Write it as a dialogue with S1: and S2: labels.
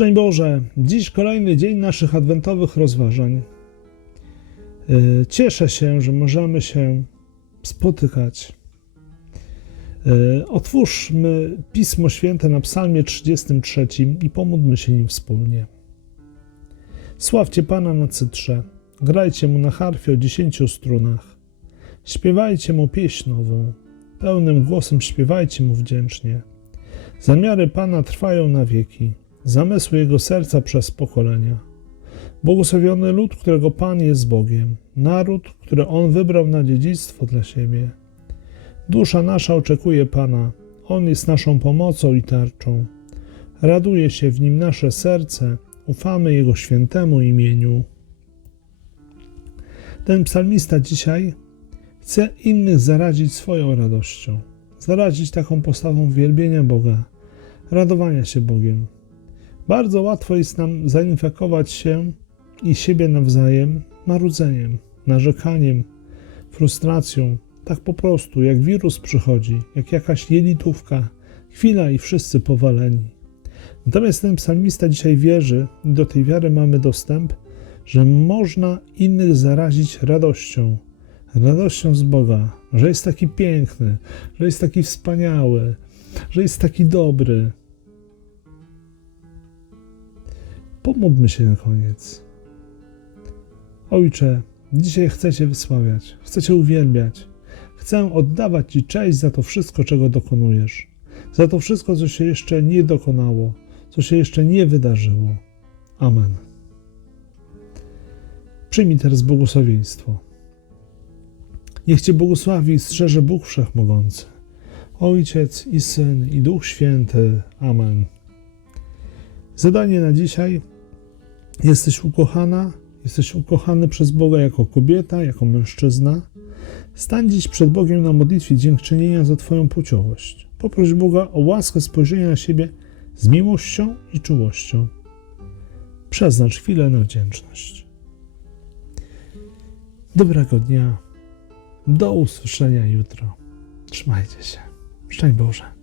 S1: Szczęść Boże, dziś kolejny dzień naszych adwentowych rozważań. Yy, Cieszę się, że możemy się spotykać. Yy, Otwórzmy Pismo Święte na Psalmie 33 i pomódlmy się nim wspólnie. Sławcie Pana na cytrze, grajcie mu na harfie o dziesięciu strunach. Śpiewajcie mu pieśń nową, pełnym głosem śpiewajcie mu wdzięcznie. Zamiary Pana trwają na wieki, zamysły Jego serca przez pokolenia. Błogosławiony lud, którego Pan jest Bogiem, naród, który On wybrał na dziedzictwo dla siebie. Dusza nasza oczekuje Pana, On jest naszą pomocą i tarczą. Raduje się w Nim nasze serce, ufamy Jego świętemu imieniu. Ten psalmista dzisiaj chce innych zarazić swoją radością, zarazić taką postawą wielbienia Boga, radowania się Bogiem. Bardzo łatwo jest nam zainfekować się i siebie nawzajem marudzeniem, narzekaniem, frustracją, tak po prostu, jak wirus przychodzi, jak jakaś jelitówka, chwila i wszyscy powaleni. Natomiast ten psalmista dzisiaj wierzy, i do tej wiary mamy dostęp, że można innych zarazić radością, radością z Boga, że jest taki piękny, że jest taki wspaniały, że jest taki dobry. Pomódlmy się na koniec. Ojcze, dzisiaj chcę Cię wysławiać, chcę Cię uwielbiać, chcę oddawać Ci cześć za to wszystko, czego dokonujesz, za to wszystko, co się jeszcze nie dokonało, co się jeszcze nie wydarzyło. Amen. Przyjmij teraz błogosławieństwo. Niech Cię błogosławi i strzeże Bóg Wszechmogący, Ojciec i Syn i Duch Święty. Amen. Zadanie na dzisiaj. Jesteś ukochana, jesteś ukochany przez Boga jako kobieta, jako mężczyzna. Stań dziś przed Bogiem na modlitwie dziękczynienia za Twoją płciowość. Poproś Boga o łaskę spojrzenia na siebie z miłością i czułością. Przeznacz chwilę na wdzięczność. Dobrego dnia. Do usłyszenia jutro. Trzymajcie się. Szczęść Boże.